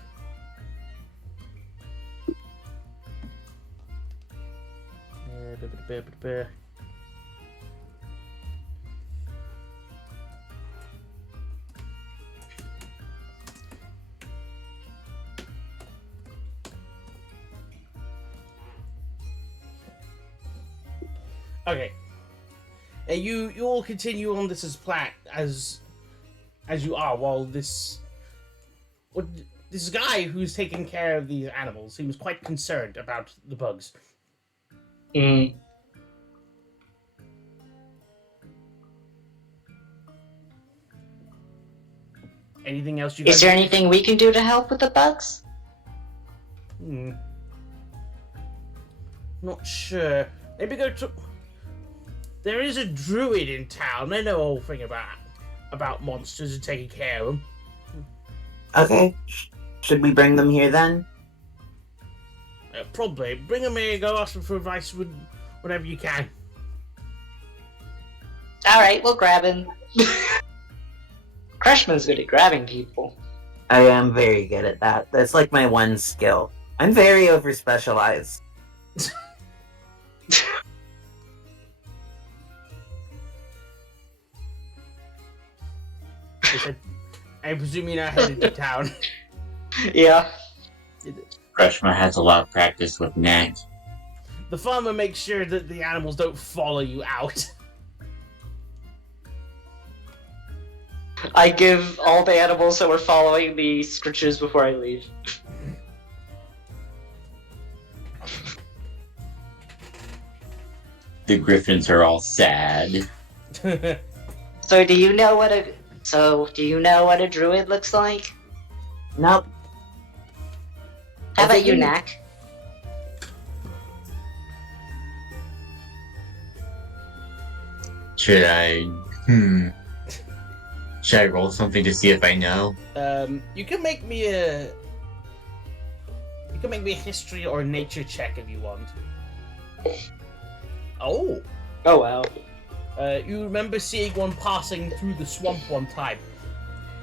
Okay. You all continue on this as you are, while this guy who's taking care of these animals seems quite concerned about the bugs. Mm. Anything else you Is guys? there anything we can do to help with the bugs? Not sure. Maybe go to. There is a druid in town. They know a whole thing about monsters and taking care of them. Okay. Should we bring them here then? Probably. Bring them here. Go ask them for advice with whatever you can. Alright, we'll grab him. Crushman's good at grabbing people. I am very good at that. That's like my one skill. I'm very over specialized. I presume you're not headed to town. Yeah. Crushma has a lot of practice with Knack. The farmer makes sure that the animals don't follow you out. I give all the animals that were following me scritches before I leave. The griffins are all sad. So do you know what a druid looks like? Nope. How about you, Knack? Should I... Should I roll something to see if I know? You can make me a history or nature check if you want. Oh. Oh wow. You remember seeing one passing through the swamp one time.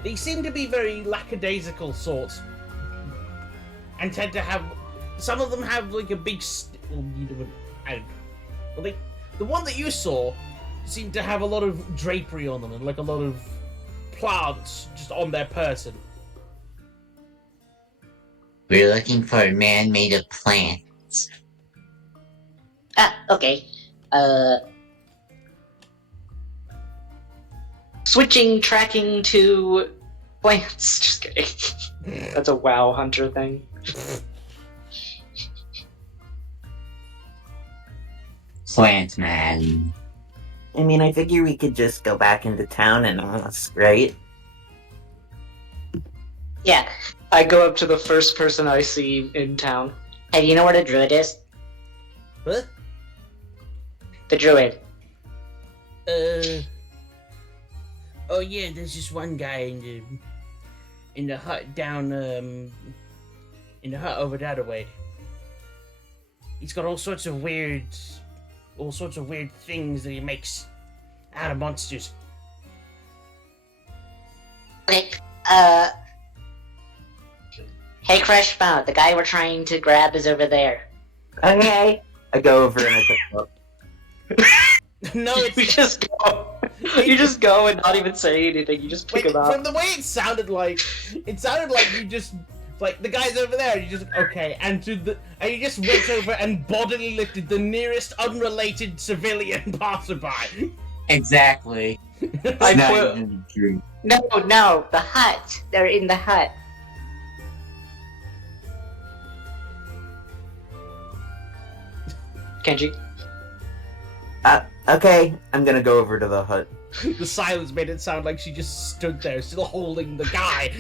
They seem to be very lackadaisical sorts, and tend to have. Some of them have like a big. The one that you saw seemed to have a lot of drapery on them and like a lot of plants just on their person. We're looking for a man made of plants. Ah, okay. Switching tracking to plants. Just kidding. That's a WoW Hunter thing. Plant man. I mean, I figure we could just go back into town and ask, right? Yeah. I go up to the first person I see in town. Hey, do you know where the druid is? What? The druid. Oh yeah, there's just one guy in the hut down in the hut over that way. He's got all sorts of weird things that he makes out of monsters. Okay. Hey, Crush Mouth, the guy we're trying to grab is over there. Okay. I go over and I pick him up. No, it's You just go. You just go and not even say anything. You just pick him from up. the way it sounded like you just like the guy's over there. You just okay, and you just went over and bodily lifted the nearest unrelated civilian passerby. Exactly. I Not put- even true. No, the hut. They're in the hut. Kenji. Okay, I'm gonna go over to the hut. The silence made it sound like she just stood there, still holding the guy.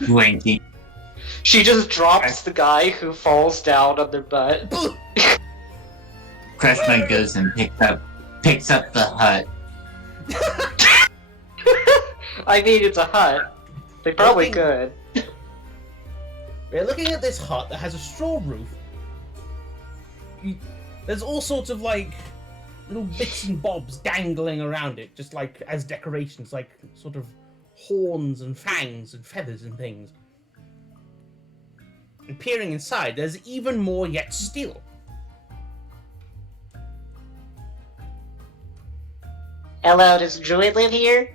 Wanky. She just drops the guy who falls down on their butt. Crashman goes and picks up the hut. I mean, it's a hut. They probably could. We're looking at this hut that has a straw roof. There's all sorts of like little bits and bobs dangling around it, just like as decorations, like sort of horns and fangs and feathers and things. And peering inside, there's even more yet still. Hello, does the druid live here?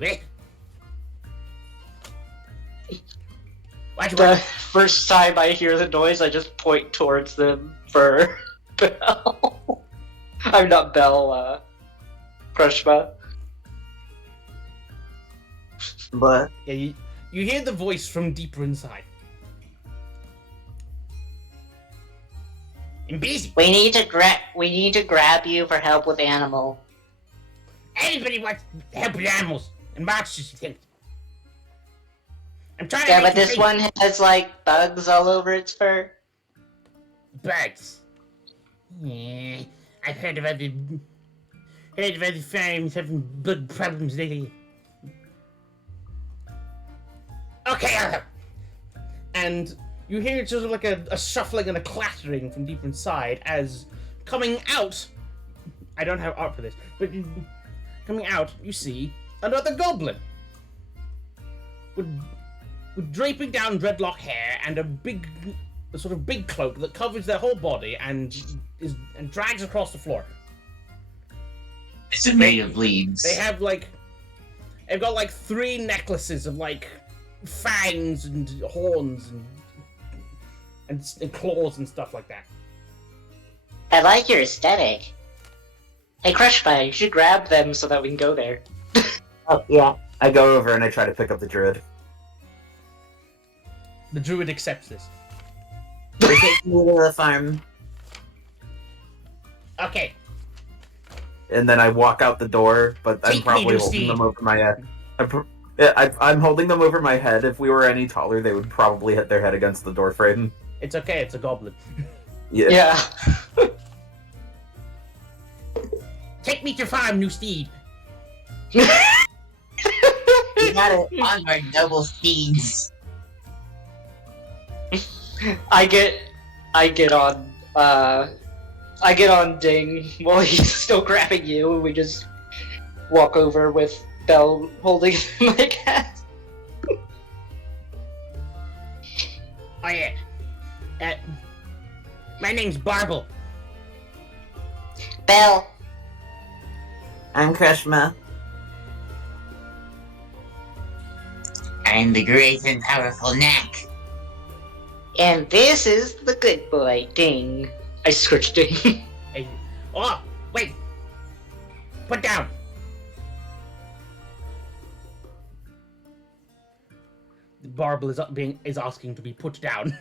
Eh? What? The first time I hear the noise, I just point towards them for Bell. I'm not Bell, Crushma. But Yeah, you hear the voice from deeper inside. I'm busy. We need to grab you for help with animal. Anybody wants to help with animals and monsters and things. I'm trying to Yeah, make but you this think. one has like bugs all over its fur. Bugs. Yeah, I've heard of other farms having bug problems lately. Okay, I'll help. And you hear sort of like a shuffling and a clattering from deep inside as coming out. I don't have art for this, but coming out, you see another goblin with draping down dreadlock hair and a sort of big cloak that covers their whole body and drags across the floor. Is it made of leaves? They've got like 3 necklaces of like fangs and horns and claws and stuff like that. I like your aesthetic. Hey, Crushby, you should grab them so that we can go there. oh yeah, I go over and I try to pick up the druid. The druid accepts this. They take me to the farm, Okay, and then I walk out the door. But I'm Take me probably to holding see. them over my head. I'm holding them over my head. If we were any taller, they would probably hit their head against the door frame. it's okay. It's a goblin. Yeah. Yeah. Take me to farm, new steed. You got it on our double steeds. I get on Ding while he's still grabbing you, and we just walk over with Bell holding my cat. Oh yeah. My name's Barble. Bell, I'm Krishma. I'm the great and powerful Knack. and this is the good boy, Ding. I scratched Ding. Hey. Oh, wait. Put down. Barble is asking to be put down.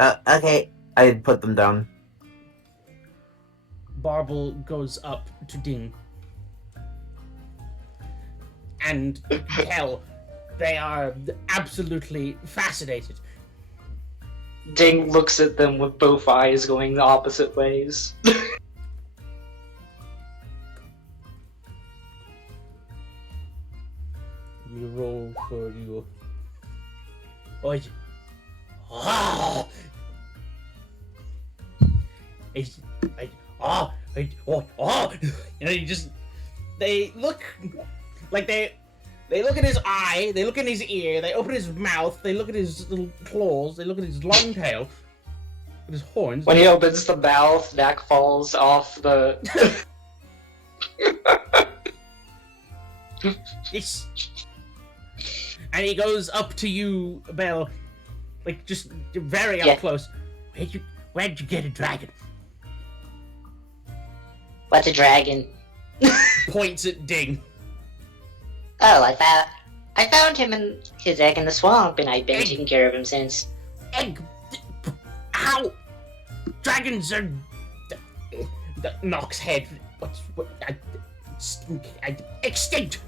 Okay. I had put them down. Barble goes up to Ding. And hell, they are absolutely fascinated. Ding looks at them with both eyes going the opposite ways. You roll for you. Oi. Oh. You know, they look like they look at his eye, they look in his ear, they open his mouth, they look at his little claws, they look at his long tail, at his horns. When he opens the mouth, Dak falls off the. Yes. And he goes up to you, Belle, like just very up close. Where'd you get a dragon? What's a dragon? Points at Ding. Oh, I found him in his egg in the swamp, and I've been taking care of him since. Egg? How? Dragons are... Nock's head. Extinct!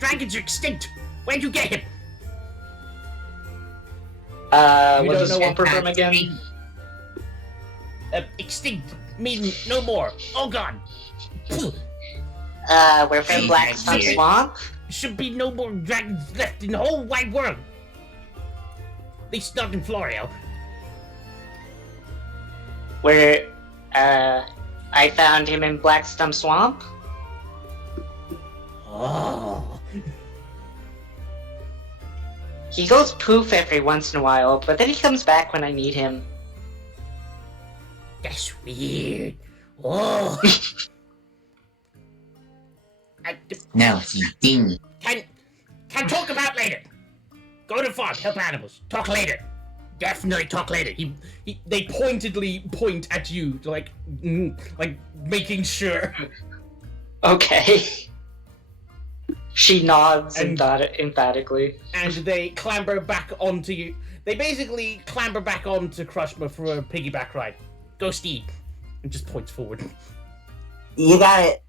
Dragons are extinct! Where'd you get him? What's his swamper from again? Extinct, meaning no more. All gone. We're from Blackstone Swamp? Should be no more dragons left in the whole wide world. At least not in Florio. I found him in Blackstone Swamp. Oh. He goes poof every once in a while, but then he comes back when I need him. That's weird. Oh. Now see, Ding. Can talk about later. Go to farm, help animals. Talk later. Definitely talk later. They pointedly point at you, to like making sure. Okay. She nods emphatically. And they clamber back onto you. They basically clamber back onto Crushma for a piggyback ride. Go Steed. And just points forward. You got it.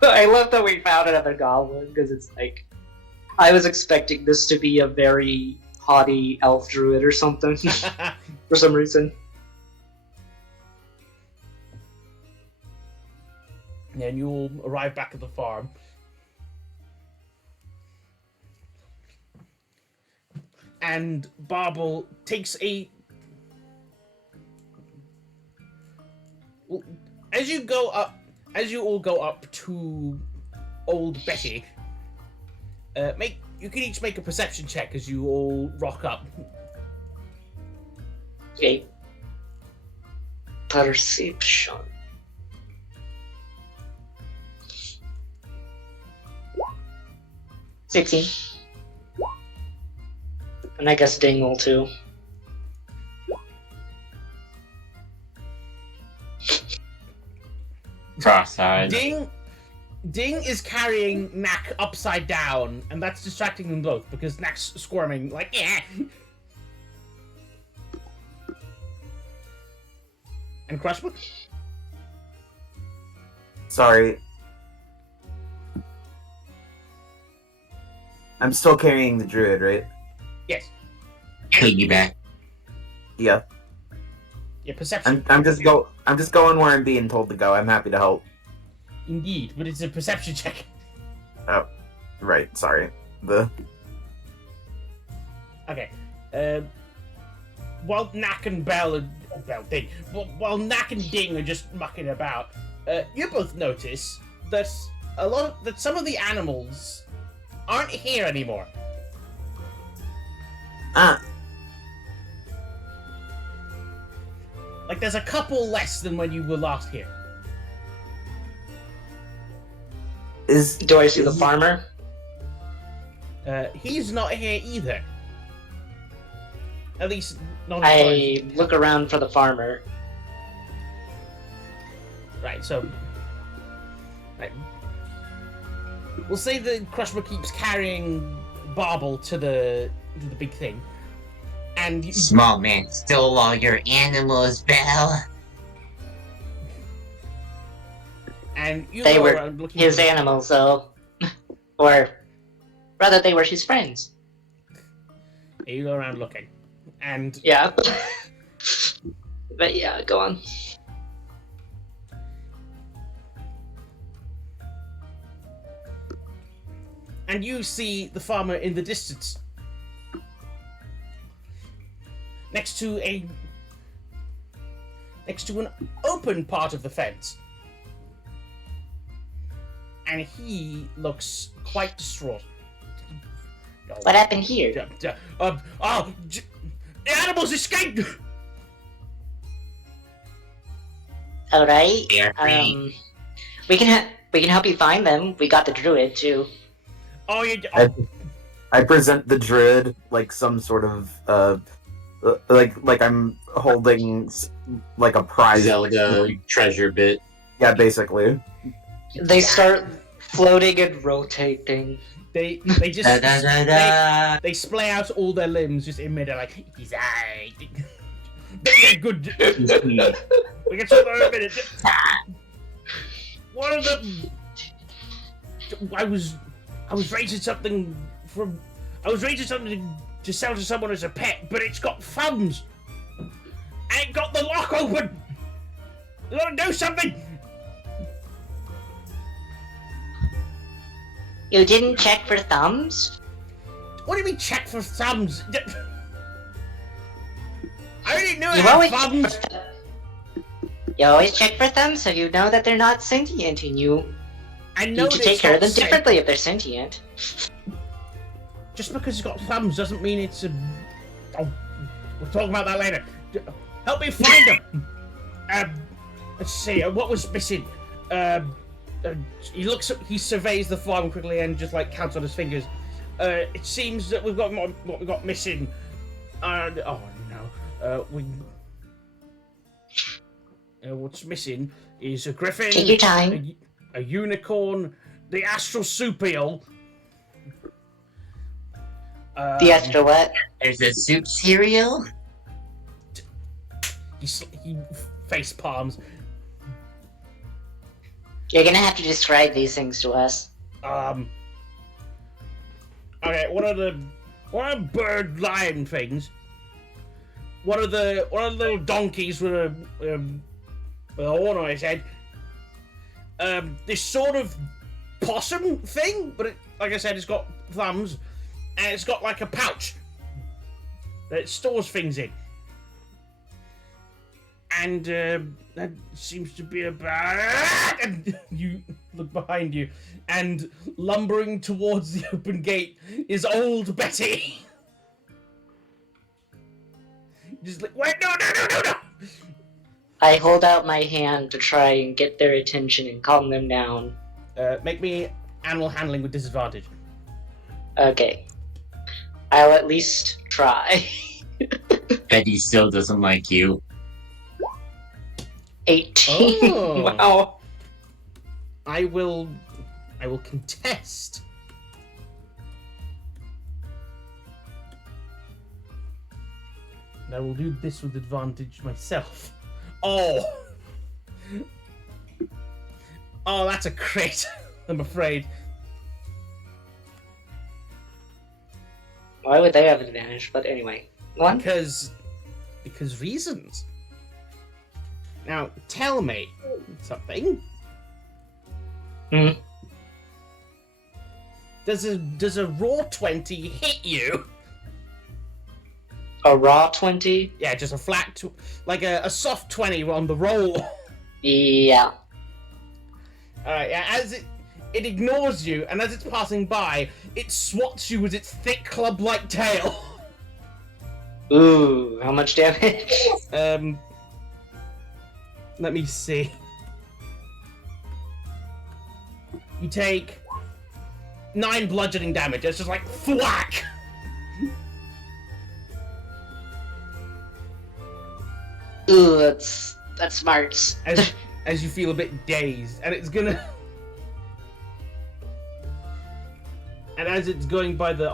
I love that we found another goblin, because it's like... I was expecting this to be a very haughty elf druid or something, for some reason. And you'll arrive back at the farm. And Barble takes a... As you all go up to old Betty, you can each make a perception check as you all rock up. Okay. Perception. $16. And I guess Dingle too. Cross-eyed. Ding is carrying Knack upside down, and that's distracting them both because Knack's squirming like, yeah. And Crushbook? Sorry. I'm still carrying the druid, right? Yes. Piggyback. Yeah. Yeah, perception. I'm just going where I'm being told to go. I'm happy to help. Indeed, but it's a perception check. Oh, right. Sorry. Okay. While Knack and while Knack and Ding are just mucking about, you both notice that some of the animals aren't here anymore. Like, there's a couple less than when you were last here. Do I see the farmer? He's not here either. At least, not as far I look around for the farmer. Right, so... Right. we'll say the Crushma keeps carrying Barbel to the big thing, and Small man stole all your animals, Belle. And you They go were around looking his for- animals, though. Or rather, they were his friends. You go around looking, and Yeah. But yeah, go on. you see the farmer in the distance, next to an open part of the fence, and he looks quite distraught. What happened here? The animals escaped! All right. They're free. We can help you find them. We got the druid too. Oh, you. I present the druid like some sort of like I'm holding like a prize. Zelda treasure bit. Yeah, basically. They start floating and rotating. They just Da, da, da, da. they splay out all their limbs just in midair like he's aight. Good. We can talk about it in a minute. One of them. I was raising something to sell to someone as a pet, but it's got thumbs. And it got the lock open. You gotta do something. You didn't check for thumbs? What do you mean check for thumbs? I already knew it You had always thumbs. You always check for thumbs so you know that they're not sentient, and you I know need to that take it's care of not them safe. differently if they're sentient. Just because it's got thumbs doesn't mean it's a. Oh, we'll talk about that later. Help me find them. Let's see. What was missing? He surveys the farm quickly and just like counts on his fingers. It seems that we've got what we got missing. Oh no. What's missing is a griffin. Take your time. A unicorn, the astral soup eel. The extra what? There's a soup cereal. He face palms. You're gonna have to describe these things to us. Okay, one of the bird lion things. One of the little donkeys with a horn on his head. This sort of possum thing, but like I said, it's got thumbs, and it's got like a pouch that it stores things in. And that seems to be about. And you look behind you, and lumbering towards the open gate is old Betty. Just like, wait, no. I hold out my hand to try and get their attention and calm them down. Make me animal handling with disadvantage. Okay. I'll at least try. Betty still doesn't like you. 18. Oh. Wow. I will contest. And I will do this with advantage myself. Oh, that's a crit. I'm afraid. Why would they have advantage? But anyway. One. Because reasons. Now, tell me something. Hmm. Does a raw 20 hit you? A raw 20? Yeah, just a flat, like a soft 20 on the roll. Yeah. Alright, yeah, as it ignores you, and as it's passing by, it swats you with its thick club-like tail. Ooh, how much damage? Let me see. You take 9 bludgeoning damage. It's just like thwack. Ooh, that's smart. As you feel a bit dazed, and it's gonna. And as it's going by the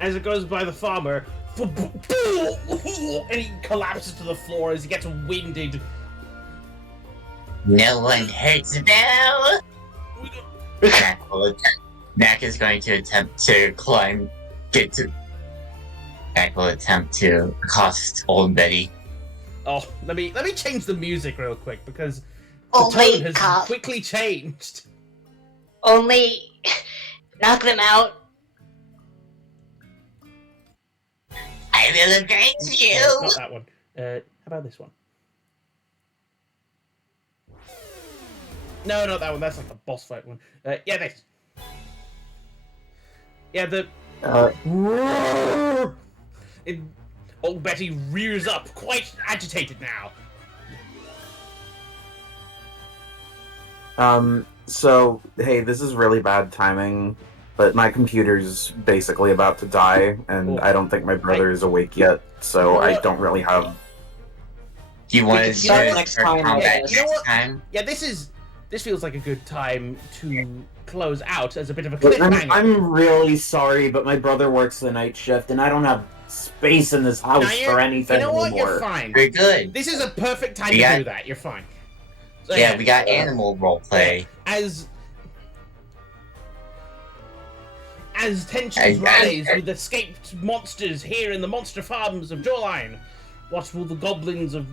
as it goes by the farmer, and he collapses to the floor as he gets winded. No one hurts now. Mac is going to attempt to Mac will attempt to accost old Betty. Oh, let me change the music real quick because the Only tone has cop. quickly changed. Only knock them out. I will avenge you. Not that one. How about this one? No, not that one. That's like the boss fight one. Yeah, this. Yeah, the. Old Betty rears up, quite agitated now. So, hey, this is really bad timing, but my computer's basically about to die, and I don't think my brother is awake yet, so I don't really have... Do you want to start start next time, combat yes. You know next what? time? Yeah, this feels like a good time to close out as a bit of a But cliffhanger. I'm really sorry, but my brother works the night shift, and I don't have space in this house for anything You know what? anymore. You're fine. Very good. This is a perfect time Yeah. to do that. You're fine. So, Yeah, we got animal roleplay. As tensions rise with escaped monsters here in the monster farms of Jawline, what will the goblins of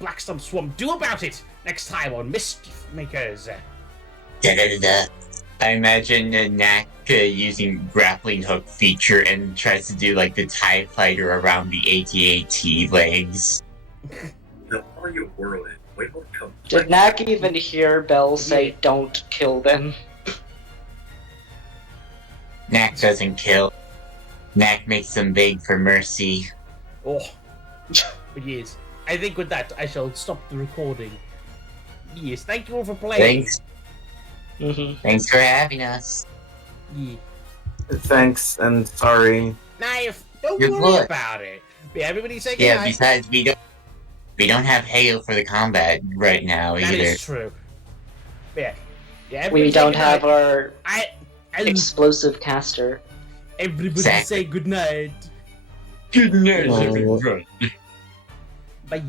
Blackstump Swamp do about it next time on Mischif Makers? Da-da-da-da. I imagine Knack using grappling hook feature and tries to do like the TIE fighter around the AT-AT legs. Now are you whirling? Wait will come. Did Knack even hear Bell say, "Don't kill them"? Knack doesn't kill. Knack makes them beg for mercy. Oh, but yes, I think with that I shall stop the recording. Yes, thank you all for playing. Thanks. Mm-hmm. Thanks for having us. Yeah. Thanks, and sorry. Now, don't Good worry luck. about it. Yeah, everybody say Yeah, goodnight. besides we don't have Halo for the combat right now That either. is true. Yeah. Yeah, everybody We say don't have goodnight. our explosive caster. Everybody Exactly. say goodnight. Good news, Oh. everyone. Bye.